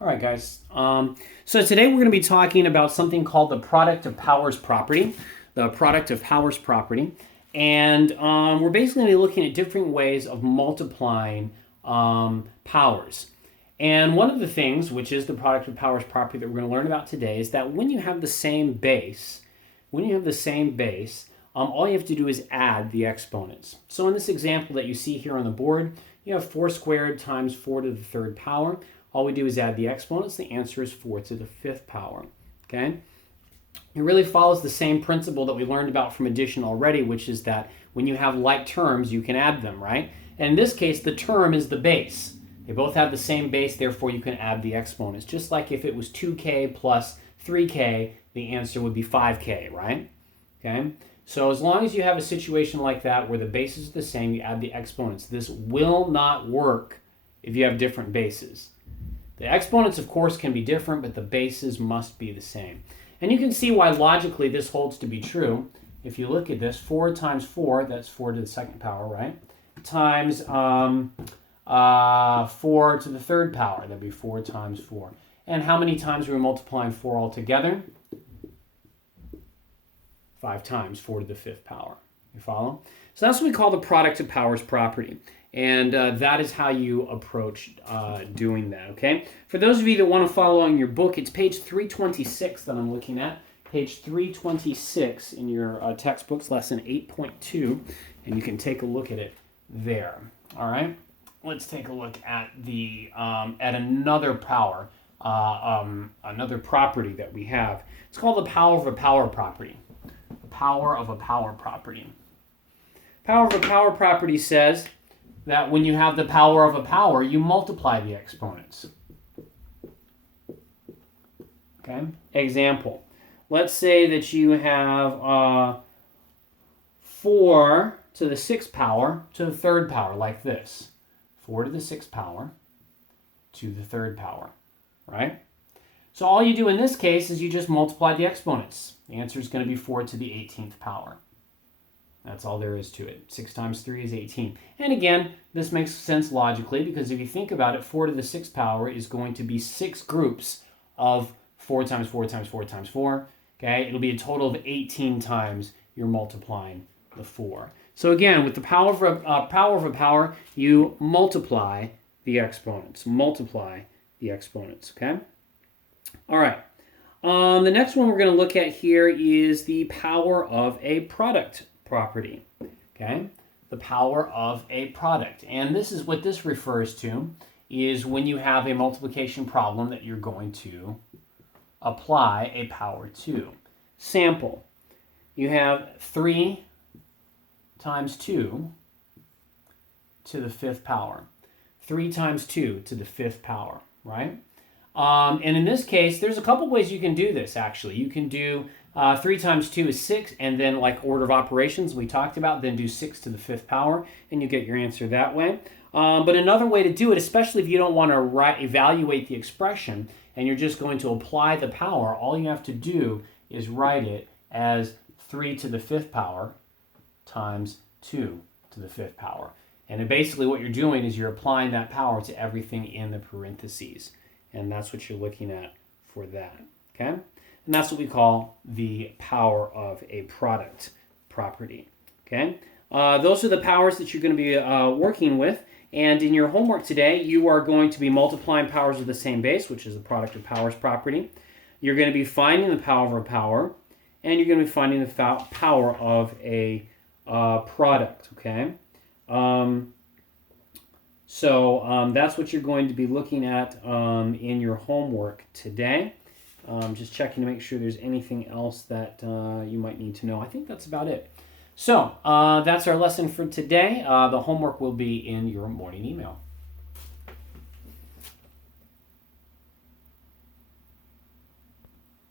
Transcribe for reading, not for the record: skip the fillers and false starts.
All right, guys. So today we're going to be talking about something called the product of powers property. The product of powers property. And we're basically going to be looking at different ways of multiplying powers. And one of the things, which is the product of powers property that we're going to learn about today, is that when you have the same base, all you have to do is add the exponents. So in this example that you see here on the board, you have 4 squared times 4 to the third power. All we do is add the exponents. The answer is 4 to the fifth power. Okay? It really follows the same principle that we learned about from addition already, which is that when you have like terms, you can add them, right? And in this case, the term is the base. They both have the same base, therefore you can add the exponents. Just like if it was 2k plus 3k, the answer would be 5k, right? Okay? So as long as you have a situation like that where the bases are the same, you add the exponents. This will not work if you have different bases. The exponents, of course, can be different, but the bases must be the same. And you can see why logically this holds to be true. If you look at this, 4 times 4, that's 4 to the second power, right? Times 4 to the third power, that'd be 4 times 4. And how many times are we multiplying 4 altogether? 5 times 4 to the fifth power. You follow? So that's what we call the product of powers property. And that is how you approach doing that, okay? For those of you that want to follow on your book, it's page 326 that I'm looking at. Page 326 in your textbooks, lesson 8.2, and you can take a look at it there, all right? Let's take a look at the at another power, another property that we have. It's called the power of a power property. The power of a power property. Power of a power property says that when you have the power of a power, you multiply the exponents. Okay? Example. Let's say that you have 4 to the sixth power to the third power, like this. 4 to the sixth power to the third power, right? So all you do in this case is you just multiply the exponents. The answer is going to be 4 to the 18th power. That's all there is to it. 6 times 3 is 18. And again, this makes sense logically because if you think about it, 4 to the 6th power is going to be 6 groups of 4 times 4 times 4 times 4. Okay, it'll be a total of 18 times you're multiplying the 4. So again, with the power of a power, you multiply the exponents. Multiply the exponents, okay? All right. The next one we're going to look at here is the power of a product property, okay? The power of a product. And this is what this refers to is when you have a multiplication problem that you're going to apply a power to. Sample. You have 3 times 2 to the fifth power. 3 times 2 to the fifth power, right? And in this case, there's a couple ways you can do this, actually. You can do 3 times 2 is 6, and then like order of operations we talked about, then do 6 to the fifth power, and you get your answer that way. But another way to do it, especially if you don't want to evaluate the expression, and you're just going to apply the power, all you have to do is write it as 3 to the fifth power times 2 to the fifth power. And then basically what you're doing is you're applying that power to everything in the parentheses. And that's what you're looking at for that, okay? And that's what we call the power of a product property, okay? Those are the powers that you're going to be working with. And in your homework today, you are going to be multiplying powers of the same base, which is the product of powers property. You're going to be finding the power of a power, and you're going to be finding the power of a product, okay? So that's what you're going to be looking at in your homework today. Just checking to make sure there's anything else that you might need to know. I think that's about it. So that's our lesson for today. The homework will be in your morning email.